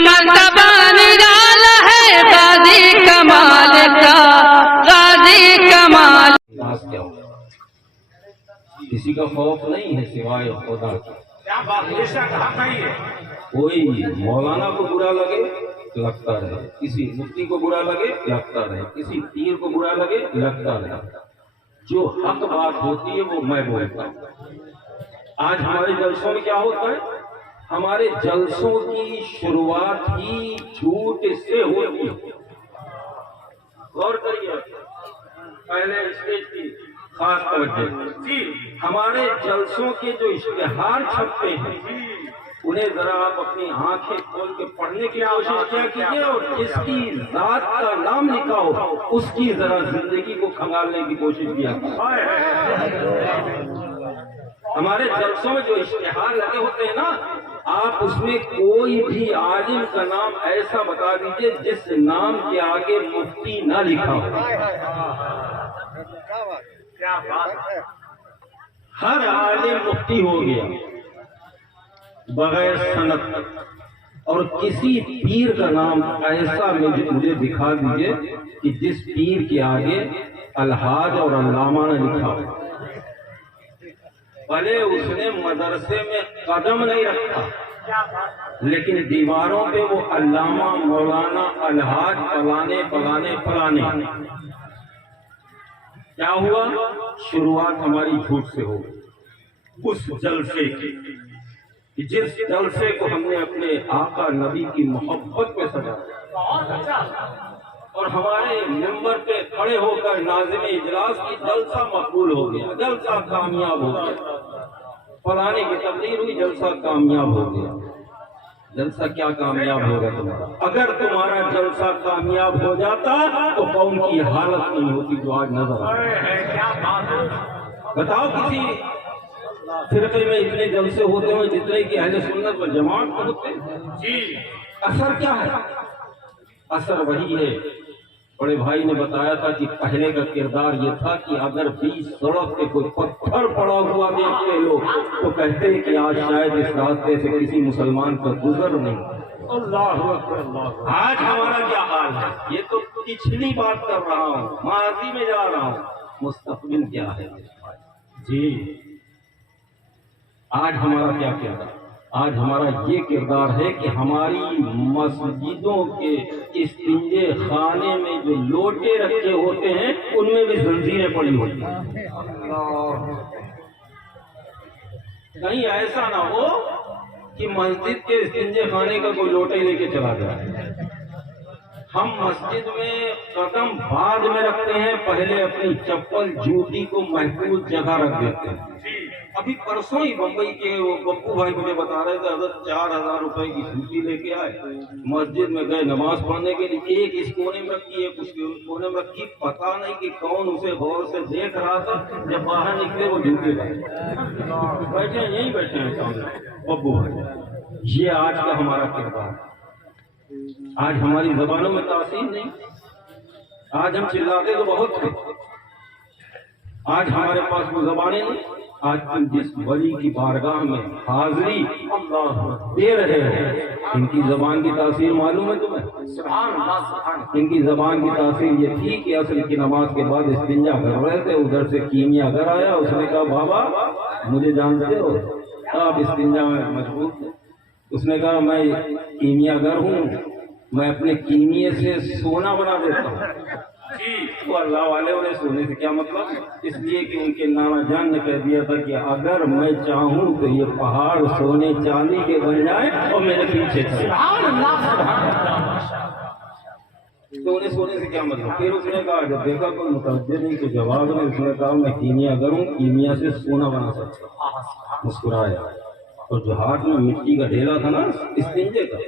مرتبہ نرالا ہے غازی کمال کا، غازی کمال۔ کیا ہوگا؟ کسی کا خوف نہیں ہے سوائے خدا کے۔ کوئی مولانا کو برا لگے لگتا رہے، کسی مفتی کو برا لگے لگتا رہے، کسی پیر کو برا لگے لگتا رہے، جو حق بات ہوتی ہے وہ میں بولتا ہوں۔ آج ہمارے جلسوں میں کیا ہوتا ہے؟ ہمارے جلسوں کی شروعات ہی جھوٹ سے ہوتی ہے۔ غور کریے، پہلے اسٹیج کی خاص توجہ، ہمارے جلسوں کے جو اشتہار چھپتے ہیں انہیں ذرا آپ اپنی آنکھیں کھول کے پڑھنے کی کوشش کیا کیجیے، اور جس کی ذات کا نام لکھا ہو اس کی ذرا زندگی کو کھنگالنے کی کوشش کیا کیجیے۔ ہمارے جلسوں میں جو اشتہار لگے ہوتے ہیں نا، آپ اس میں کوئی بھی عالم کا نام ایسا بتا دیجئے جس نام کے آگے مفتی نہ لکھا ہو۔ ہر عالم مفتی ہو گیا بغیر سند، اور کسی پیر کا نام ایسا مجھے دکھا دیجئے کہ جس پیر کے آگے الحاج اور علامہ نے لکھا ہو۔ بھلے اس نے مدرسے میں قدم نہیں رکھا لیکن دیواروں پہ وہ علامہ، مولانا، الحاج، فلانے فلانے فلانے۔ کیا ہوا؟ شروعات ہماری جھوٹ سے ہو گئی، اس جلسے کی، جس جلسے کو ہم نے اپنے آقا نبی کی محبت پہ سجایا، اور ہمارے ممبر پہ کھڑے ہو کر ناظم اجلاس کی جلسہ مقبول ہو گیا، جلسہ کامیاب ہو گیا، فلانے کی تقریر ہوئی، جلسہ کامیاب ہو گیا۔ جلسہ کیا کامیاب ہوگا تمہارا؟ اگر تمہارا جلسہ کامیاب ہو جاتا تو قوم کی حالت نہیں ہوتی جو آج نظر آئی۔ بتاؤ کسی فرقے میں اتنے جلسے ہوتے ہیں جتنے کہ اہل سنت و جماعت کو ہوتے ہیں، اثر کیا ہے؟ اثر وہی ہے، بڑے بھائی نے بتایا تھا کہ پہلے کا کردار یہ تھا کہ اگر بیچ سڑک پہ کوئی پتھر پڑا ہوا دیکھتے لوگ تو کہتے ہیں کہ آج شاید اس راستے سے کسی مسلمان کا گزر نہیں۔ اللہ اکبر۔ آج ہمارا کیا حال ہے؟ یہ تو پچھلی بات کر رہا ہوں، ماضی میں جا رہا ہوں، مستقبل کیا ہے؟ جی آج ہمارا کیا کردار؟ آج ہمارا یہ کردار ہے کہ ہماری مسجدوں کے استنجے خانے میں جو لوٹے رکھے ہوتے ہیں ان میں بھی زنجیریں پڑی ہوتی ہیں۔ کہیں ایسا نہ ہو کہ مسجد کے استنجے خانے کا کوئی لوٹے لے کے چلا جائے۔ ہم مسجد میں قدم بعد میں رکھتے ہیں، پہلے اپنی چپل جوتی کو محفوظ جگہ رکھ دیتے ہیں۔ ابھی پرسوں ہی بمبئی کے وہ بپو بھائی مجھے بتا رہے تھے حضرت 4000 روپے کی جوتی لے کے آئے، مسجد میں گئے نماز پڑھنے کے لیے، ایک اس کونے میں رکھی، ایک اس کونے میں رکھی، پتہ نہیں کہ کون اسے غور سے دیکھ رہا تھا، جب باہر نکلے وہ جوتے لائے بیٹھے ہیں، یہیں بیٹھے ہیں سامنے بپو بھائی۔ یہ آج کا ہمارا کردار۔ آج ہماری زبانوں میں تاثیر نہیں، آج ہم چلاتے تو بہت تھے، آج ہمارے پاس وہ زبانیں نہیں۔ آج ہم جس ولی کی بارگاہ میں حاضری دے رہے ہیں، ان کی زبان کی تاثیر معلوم ہے تمہیں؟ ان کی زبان کی تاثیر یہ تھی کہ عصر کی نماز کے بعد استنجا کر رہے تھے، ادھر سے کیمیا گھر آیا، اس نے کہا بابا مجھے جانتے ہو؟ آپ استنجا میں مشغول تھے۔ اس نے کہا میں کیمیا گر ہوں، میں اپنے کیمیے سے سونا بنا دیتا ہوں۔ تو اللہ والے انہیں سونے سے کیا مطلب؟ اس لیے کہ ان کے نانا جان نے کہہ دیا تھا کہ اگر میں چاہوں تو یہ پہاڑ سونے چاندی کے بن جائیں اور میرے پیچھے چلے۔ تو انہیں سونے سے کیا مطلب؟ پھر اس نے کہا جب دیکھا کوئی متوجہ نہیں تو جواب نے اس نے کہا میں کیمیا گر ہوں، کیمیا سے سونا بنا سکتا ہوں۔ مسکرایا، اور جو ہاتھ میں مٹی کا ڈھیلا تھا نا استنجے کا،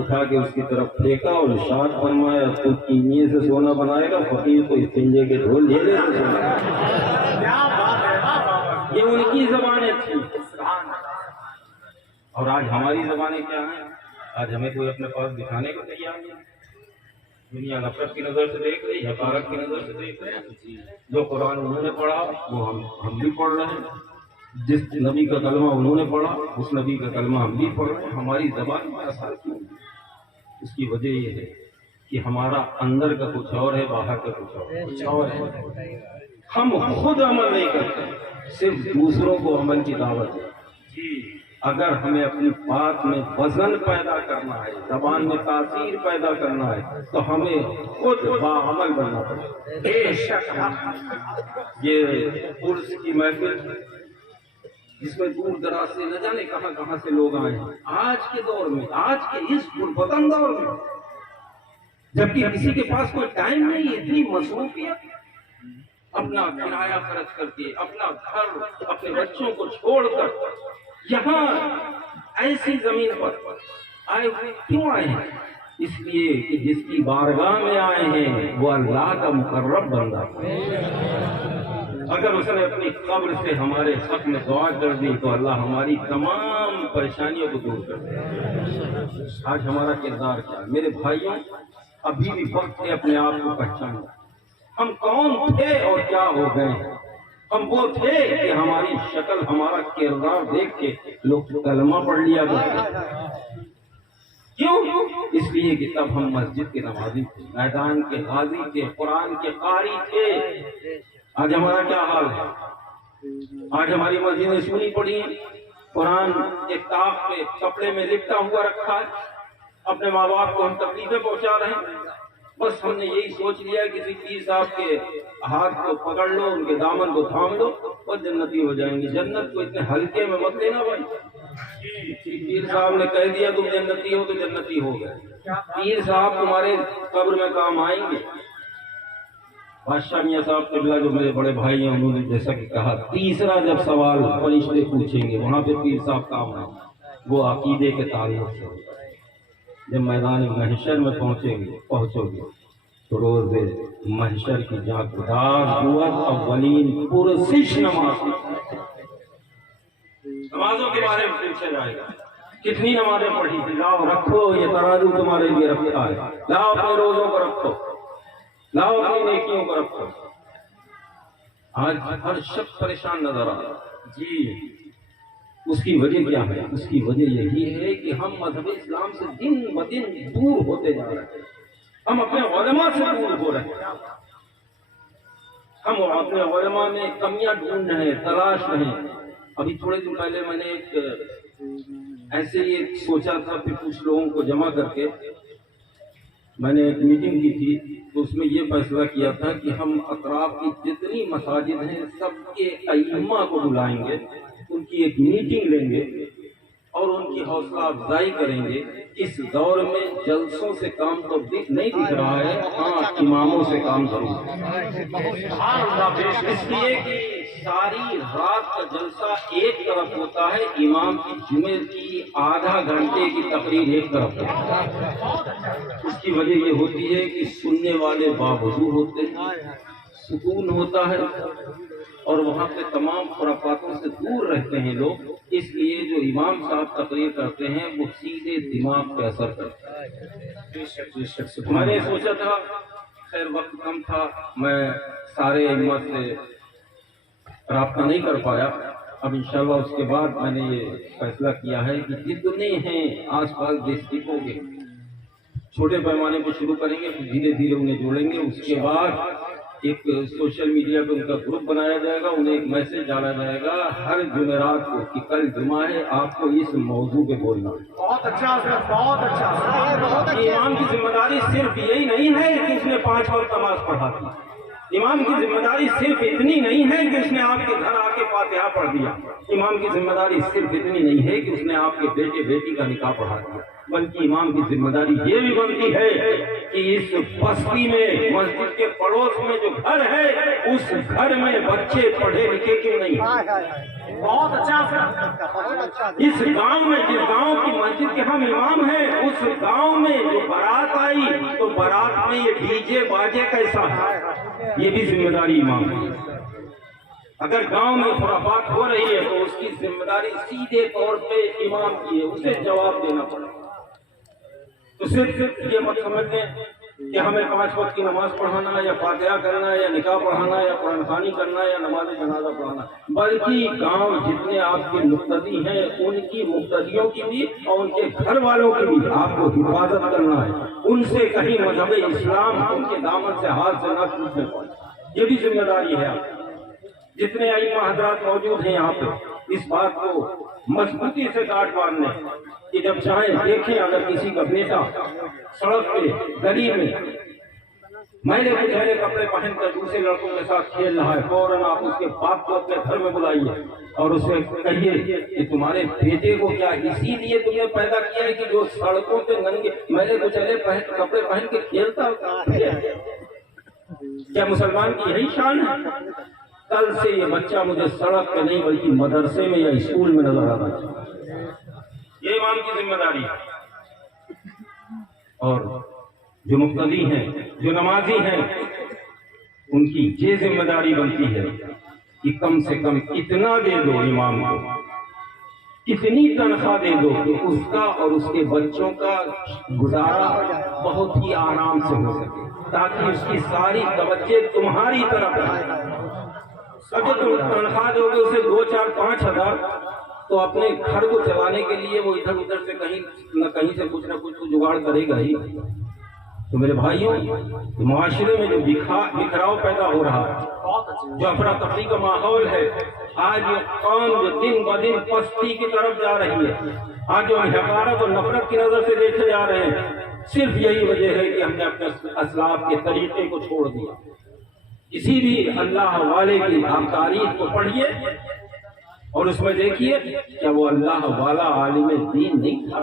اٹھا کے اس کی طرف پھینکا اور ارشاد فرمایا تو کیمیا سے سونا بنائے گا، فقیر تو استنجے کے ڈھول ڈھیلے سے سونا۔ یہ ان کی زبانیں تھیں، اور آج ہماری زبانیں کیا ہیں؟ آج ہمیں کوئی اپنے پاس دکھانے کو تیار نہیں۔ دنیا نفرت کی نظر سے دیکھ رہی، حقارت کی نظر سے دیکھ رہے ہیں۔ جو قرآن انہوں نے پڑھا وہ ہم بھی پڑھ رہے ہیں، جس نبی کا کلمہ انہوں نے پڑھا اس نبی کا کلمہ ہم بھی پڑھ رہے ہیں۔ ہماری زبان میں اثر کیوں؟ اس کی وجہ یہ ہے کہ ہمارا اندر کا کچھ اور ہے، باہر کا کچھ اور ہے۔ ہم خود عمل نہیں کرتے، صرف دوسروں کو عمل کی دعوت ہے۔ اگر ہمیں اپنی بات میں وزن پیدا کرنا ہے، زبان میں تاثیر پیدا کرنا ہے، تو ہمیں خود باعمل بننا پڑے گا۔ بے شک یہ عرس کی محفل جس میں دور دراز سے نہ جانے کہاں کہاں سے لوگ آئے ہیں، آج کے دور میں، آج کے اس پرفتن دور میں، جبکہ کسی کے پاس کوئی ٹائم نہیں ہے، اتنی مصروفیت، اپنا کرایہ خرچ کر کے، اپنا گھر، اپنے بچوں کو چھوڑ کر یہاں ایسی زمین پر آئے ہوئے کیوں آئے ہیں؟ اس لیے کہ جس کی بارگاہ میں آئے ہیں وہ اللہ کا مقرب بندہ ہے۔ اگر اس نے اپنی قبر سے ہمارے حق میں دعا کر دی تو اللہ ہماری تمام پریشانیوں کو دور کر دے۔ آج ہمارا کردار کیا ہے؟ میرے بھائیوں، ابھی بھی وقت ہے اپنے آپ کو پہچاننا۔ ہم کون تھے اور کیا ہو گئے ہیں؟ ہم وہ تھے کہ ہماری شکل، ہمارا کردار دیکھ کے لوگ کلمہ پڑھ لیا کرتے۔ کیوں؟ اس لیے کہ تب ہم مسجد کے نمازی تھے، میدان کے غازی تھے، قرآن کے قاری تھے۔ آج ہمارا کیا حال ہے؟ آج ہماری مسجدیں سنی پڑی ہیں، قرآن ایک طاق پہ کپڑے میں لپٹا ہوا رکھا ہے، اپنے ماں باپ کو ہم تکلیفیں پہنچا رہے ہیں۔ بس ہم نے یہی سوچ لیا کسی پیر صاحب کے ہاتھ کو پکڑ لو، ان کے دامن کو تھام لو اور جنتی ہو جائیں گے۔ جنت کو اتنے ہلکے میں مت لینا بھائی۔ پیر صاحب نے کہہ دیا تم جنتی ہو تو جنتی ہو گئے۔ پیر صاحب تمہارے قبر میں کام آئیں گے۔ بادشاہ میاں صاحب قبلہ جو میرے بڑے بھائی ہیں، انہوں نے جیسا کہ کہا، تیسرا جب سوال فرشتے پوچھیں گے وہاں پہ پیر صاحب کام آئیں گے، وہ عقیدے کے تعلق سے ہوگا۔ جب میدان محشر میں پہنچو گے تو روز محشر کی جاگدار قوت اولین پرسش نمازوں کے بارے میں پوچھا جائے گا، کتنی نمازیں پڑھی تھی؟ لاؤ رکھو، یہ ترازو تمہارے لیے رکھا ہے، لاؤ اپنے روزوں کو رکھو، لاؤ اپنی نیکیوں کو رکھو۔ آج ہر شخص پریشان نظر آ رہا ہے۔ جی، اس کی وجہ کیا ہے؟ اس کی وجہ یہی ہے کہ ہم مذہب اسلام سے دن بدن دور ہوتے جا رہے ہیں، ہم اپنے علماء سے دور ہو رہے ہیں، ہم اپنے علماء میں کمیاں ڈھونڈ رہے ہیں، تلاش رہے ہیں۔ ابھی تھوڑے دن پہلے میں نے ایسے ہی سوچا تھا، پھر کچھ لوگوں کو جمع کر کے میں نے ایک میٹنگ کی تھی، تو اس میں یہ فیصلہ کیا تھا کہ ہم اطراف کی جتنی مساجد ہیں سب کے ائمہ کو بلائیں گے، ان کی ایک میٹنگ لیں گے اور ان کی حوصلہ افزائی کریں گے۔ اس دور میں جلسوں سے کام تو نہیں دکھ رہا ہے، ہاں اماموں سے کام ضرور ہے۔ اس لیے کہ ساری رات کا جلسہ ایک طرف ہوتا ہے، امام کی جمعے کی آدھا گھنٹے کی تقریر ایک طرف ہوتی ہے۔ اس کی وجہ یہ ہوتی ہے کہ سننے والے باوضو ہوتے ہیں، سکون ہوتا ہے، اور وہاں پہ تمام خرافاتوں سے دور رہتے ہیں لوگ۔ اس لیے جو امام صاحب تقریر کرتے ہیں وہ سیدھے دماغ پہ اثر کرتا ہے۔ میں نے سوچا تھا، خیر وقت کم تھا، میں سارے ائمہ سے رابطہ نہیں کر پایا۔ اب انشاءاللہ اس کے بعد میں نے یہ فیصلہ کیا ہے کہ جتنے ہیں آس پاس ڈسٹرکٹوں کے، چھوٹے پیمانے پہ شروع کریں گے، پھر دھیرے دھیرے انہیں جوڑیں گے۔ اس کے بعد ایک سوشل میڈیا پہ ان کا گروپ بنایا جائے گا، انہیں ایک میسج ڈالا جائے گا ہر جمعرات کو کہ کل جمعہ ہے، آپ کو اس موضوع پہ بولنا ہے۔ بہت اچھا حضرت، بہت اچھا۔ امام کی ذمہ داری صرف یہی نہیں ہے کہ اس نے 5 وقت نماز پڑھا تھی، امام کی ذمہ داری صرف اتنی نہیں ہے کہ اس نے آپ کے گھر آ کے فاتحہ پڑھ دیا، امام کی ذمہ داری صرف اتنی نہیں ہے کہ اس نے آپ کے بیٹے بیٹی کا نکاح پڑھا دیا، بلکہ امام کی ذمہ داری یہ بھی بنتی ہے کہ اس بستی میں، مسجد کے پڑوس میں جو گھر ہے، اس گھر میں بچے پڑھے لکھے کیوں نہیں ہیں؟ بہت اچھا حضرت۔ اس گاؤں میں، جس گاؤں کی مسجد کے ہم امام ہیں، اس گاؤں میں جو بارات آئی تو بارات میں یہ ڈی جے باجے کیسا ہے، یہ بھی ذمہ داری امام کی۔ اگر گاؤں میں خرافات ہو رہی ہے تو اس کی ذمہ داری سیدھے طور پہ امام کی ہے، اسے جواب دینا پڑے۔ تو صرف یہ مت سمجھیں کہ ہمیں 5 وقت کی نماز پڑھانا ہے یا فاتحہ کرنا ہے یا نکاح پڑھانا ہے یا قرآن خوانی کرنا ہے یا نماز جنازہ پڑھانا ہے، بلکہ گاؤں جتنے آپ کے مقتدی ہیں ان کی مقتدیوں کی بھی اور ان کے گھر والوں کی بھی آپ کو حفاظت کرنا ہے، ان سے کہیں مذہب اسلام ان کے دامن سے ہاتھ سے نہ چھوٹنے پائے، یہ بھی ذمہ داری ہے آپ کی۔ جتنے ائمہ حضرات موجود ہیں یہاں پہ اس بات کو مضبوطی سے کاٹ باندھنے کہ جب چاہیں دیکھیں اگر کسی کا بیٹا سڑک پہ گلی میں نے کچہرے کپڑے پہن کر دوسرے لڑکوں کے ساتھ کھیل رہا ہے، فوراً آپ اس کے باپ کو اپنے گھر میں بلائیے اور اسے کہیے کہ تمہارے بیٹے کو کیا اسی لیے تم نے پیدا کیا ہے کہ جو سڑکوں پہ ننگے میں نے کچہرے کپڑے پہن کے کھیلتا ہے؟ کیا مسلمان کی یہی شان ہے؟ کل سے یہ بچہ مجھے سڑک پہ نہیں بلکہ مدرسے میں یا اسکول میں نظر آنا چاہیے، یہ امام کی ذمہ داری ہے۔ اور جو مقتدی ہیں جو نمازی ہیں ان کی یہ ذمہ داری بنتی ہے کہ کم سے کم اتنا دے دو امام کو، اتنی تنخواہ دے دو کہ اس کا اور اس کے بچوں کا گزارا بہت ہی آرام سے ہو سکے، تاکہ اس کی ساری توجہ تمہاری طرف رہے۔ اگر تم تنخواہ دو گے اسے 2 4 5 ہزار تو اپنے گھر کو چلانے کے لیے وہ ادھر ادھر سے کہیں نہ کہیں سے کچھ نہ کچھ تو جگاڑ کرے گا ہی۔ تو میرے بھائیوں، معاشرے میں جو بکھراؤ پیدا ہو رہا ہے، جو افراتفری کا ماحول ہے، آج یہ قوم جو دن بدن پستی کی طرف جا رہی ہے، آج جو حقارت اور نفرت کی نظر سے دیکھے جا رہے ہیں، صرف یہی وجہ ہے کہ ہم نے اپنے اسلاف کے طریقے کو چھوڑ دیا۔ کسی بھی اللہ والے کی آپ تاریخ کو پڑھیے اور اس میں دیکھیے کیا وہ اللہ والا عالم دین نہیں تھا،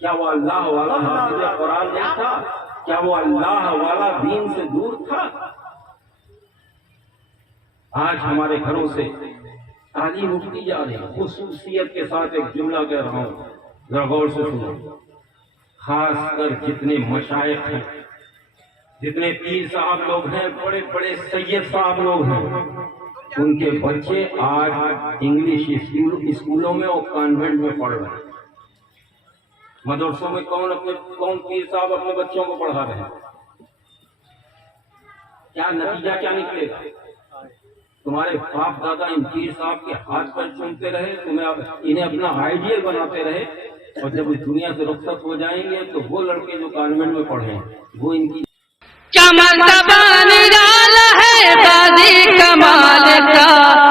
کیا وہ اللہ والا حافظ قرآن نہیں تھا، کیا وہ اللہ والا دین سے دور تھا؟ آج ہمارے گھروں سے تعلیم اٹھتی جا رہی ہے۔ خصوصیت کے ساتھ ایک جملہ کہہ رہا ہوں، ذرا غور سے سنو، خاص کر جتنے مشائخ ہیں، جتنے پیر صاحب لوگ ہیں، بڑے بڑے سید صاحب لوگ ہیں، ان کے بچے آج انگلش اسکولوں میں اور کانوینٹ میں پڑھ رہے ہیں۔ مدرسوں میں کون پیر صاحب اپنے بچوں کو پڑھا رہے ہیں؟ کیا نتیجہ کیا نکلے گا؟ تمہارے باپ دادا ان پیر صاحب کے ہاتھ پر چومتے رہے، انہیں اپنا آئیڈیل بناتے رہے، اور جب اس دنیا سے رخصت ہو جائیں گے تو وہ لڑکے جو کانوینٹ میں پڑھے ہیں وہ ان کی چمک بان ڈالا ہے بازی کمال کا،